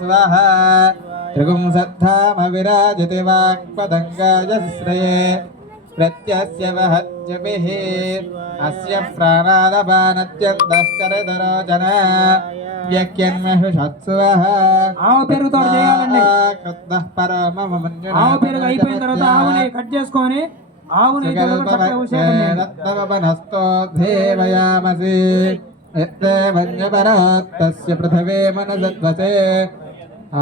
स्वाहा त्रिगुं सद्धामविराजति वाक्पतङ्गाजश्रये प्रत्यस्य वहत्यभिः अस्य प्राणादपानत्यन्तश्चरितरोचन వ్యక్యన్మహుషత్సువః ఆవు పేరుతో చేయాలండి. కద్దః పరమమన్యునా ఆవు పేరు అయిపోయిన తర్వాత ఆవుని కట్ చేసుకొని ఆవుని దేవయామసి యత్తేవన్యపరత్తస్య పృథివీ మనసద్వసే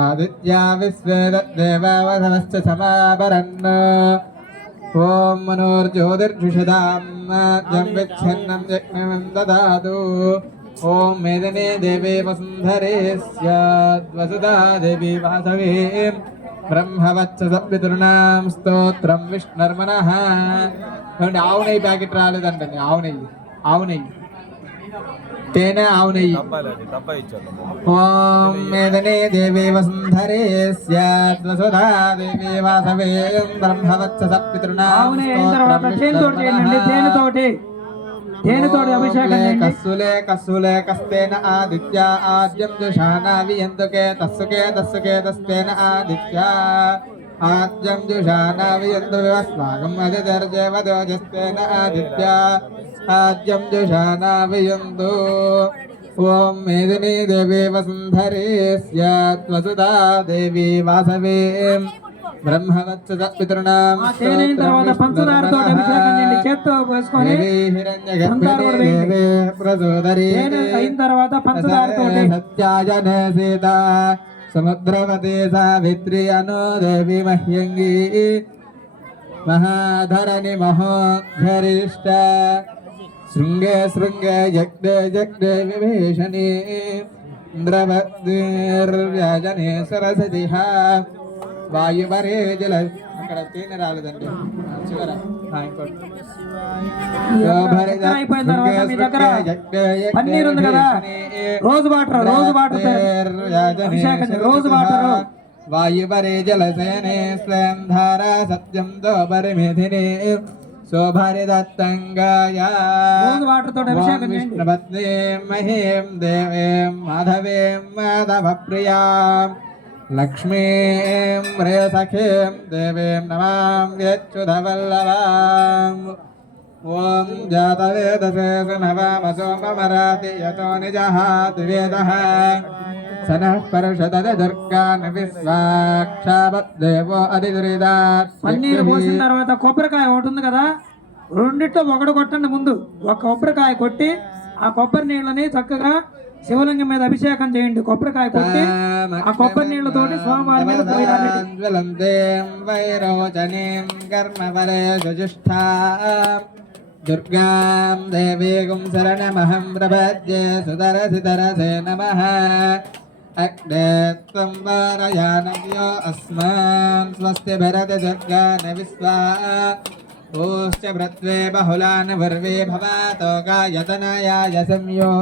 ఆదిత్యా విశ్వే దేవావసవశ్చ సమాపరన్ ఓం మనోర్జ్యోతిర్జుషదాం జం విచ్ఛిన్నం యజ్ఞం దదాతు ओम मेदने देवे वसुंधरे स्याद्वसुधा देवी वासवे ब्रह्मवत्सपितॄणां स्तोत्रं विष्णुर्मनः आव नहीं पैकेट रालेदंटंడి आव नहीं तेने आव नहीं ओम मेदने देवे वसुंधरे स्याद्वसुधा देवी वासवे ब्रह्मवत्सपितॄणां आव नहीं తర్వాత చేనుతోటి చేయండి చేనుతోటి తేనెతోటి అభిషేకం కస్సులే కస్సులే కస్తేన ఆదిత్య ఆద్యం జుషానా వియంతుకే తస్సుకే తస్సుకే తస్తేన ఆదిత్య ఆద్యం జుషానా వియంతు వివస్వాగం అదిర్జేవదోజస్తేన ఆదిత్య ఆద్యం జుషానా వియంతు ఓం మేదినీ దేవి వసుంధరే స్యాత్ వసుదా దేవి వాసవే బ్రహ్మవత్స పితృణాం తర్వాత పంచదారతో అభిషేకం చేయండి చేత్తో వేసుకొని హిరణ్యగర్భిణీ ప్రచోదరీ అయిన తర్వాత పంచదారతో సత్యాయనే సీత సముద్రవతి సావిత్రి అనో దేవి మహ్యంగి మహాధరణి మహోద్ధరిష్ట శృంగే శృంగే జగ్దే జగ్దే విభీషణి ఇంద్రవద్ర్వ్యాజనే సరసతిహ వాయువరే జల అక్కడ తేనె రాలేదండి చివర పన్నీర్ ఉంది కదా రోజు వాటర్ వాయువరే జలశయనే స్వయం ధారా సత్యం తో పరిమిధిని శోభరి దత్తంగాయ విష్ణుపత్నీం మహీం దేవీం మాధవీం మాధవ ప్రియాం లక్ష్మీం ప్రియసఖీం దేవీం నమామ్యచ్యుతవల్లభాం ఓం జాతవేదసే సునవామసోమమరాతి యతో నిజః ద్వేదః సనః పరుషదద దుర్గాన్ విశ్వాక్షావద్దేవో అధిదురిదాత్. పన్నీరు పోసిన తర్వాత కొబ్బరికాయ ఒకటి ఉంది కదా, రెండిట్లో ఒకటి కొట్టండి. ముందు ఒక కొబ్బరికాయ కొట్టి ఆ కొబ్బరి నీళ్ళని చక్కగా శివలింగం మీద అభిషేకం చేయండి. కొబ్బరికాయ కొట్టి ఆ కొబ్బరి నీళ్ళతోటి స్వామివారి మీద పోయాలి. దుర్గాం దేవీగుం శరణమహం ప్రపద్యే సుదరసితరసే నమః. అగ్నే త్వం వారయానవ్యో అస్మాన్ స్వస్తి భరతి దుర్గాన్ విశ్వా ఓశ్చ భ్రత్వే బహుళాన్ వర్వే భవాతో గాయతనయాయ సంయో.